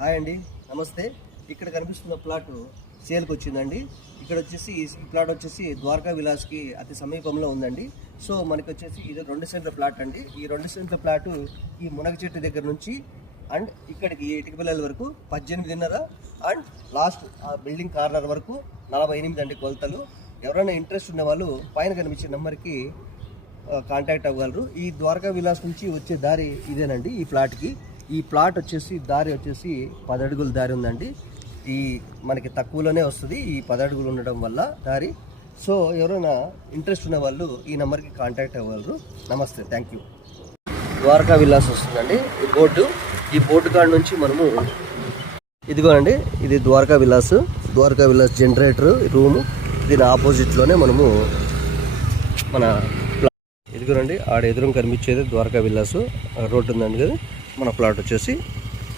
Hi అండి, నమస్తే. ఇక్కడ కనిపిస్తున్న ప్లాట్ సేల్కి వచ్చిందండి. ఇక్కడ వచ్చేసి ఈ ప్లాట్ వచ్చేసి ద్వారకా విలాస్కి అతి సమీపంలో ఉందండి. సో మనకి వచ్చేసి ఇది 2 సెంట్ల ప్లాట్ అండి. ఈ 2 సెంట్ల ప్లాటు ఈ మునగ చెట్టు దగ్గర నుంచి అండ్ ఇక్కడికి ఇటుక పిల్లల వరకు 18.5 అండ్ లాస్ట్ ఆ బిల్డింగ్ కార్నర్ వరకు 48 అండి కొలతలు. ఎవరైనా ఇంట్రెస్ట్ ఉన్న వాళ్ళు పైన కనిపించే నెంబర్కి కాంటాక్ట్ అవ్వగలరు. ఈ ద్వారకా విలాస్ నుంచి వచ్చే దారి ఇదేనండి. ఈ ప్లాట్కి ఈ ప్లాట్ వచ్చేసి దారి వచ్చేసి 10 అడుగుల దారి ఉందండి. ఈ మనకి తక్కువలోనే వస్తుంది ఈ 10 అడుగులు ఉండడం వల్ల దారి. సో ఎవరైనా ఇంట్రెస్ట్ ఉన్న వాళ్ళు ఈ నెంబర్కి కాంటాక్ట్ అవ్వగలరు. నమస్తే, థ్యాంక్ యూ. ద్వారకా విలాస్ వస్తుందండి ఈ బోర్డు కాడ నుంచి మనము ఇదిగోనండి, ఇది ద్వారకా విలాస్ జనరేటర్ రూము. దీని ఆపోజిట్లోనే మనము మన ఇదిగోనండి ఆడ ఎదురు కనిపించేది ద్వారకా విలాస్ రోడ్డు ఉందండి కదా. మన ప్లాట్ వచ్చేసి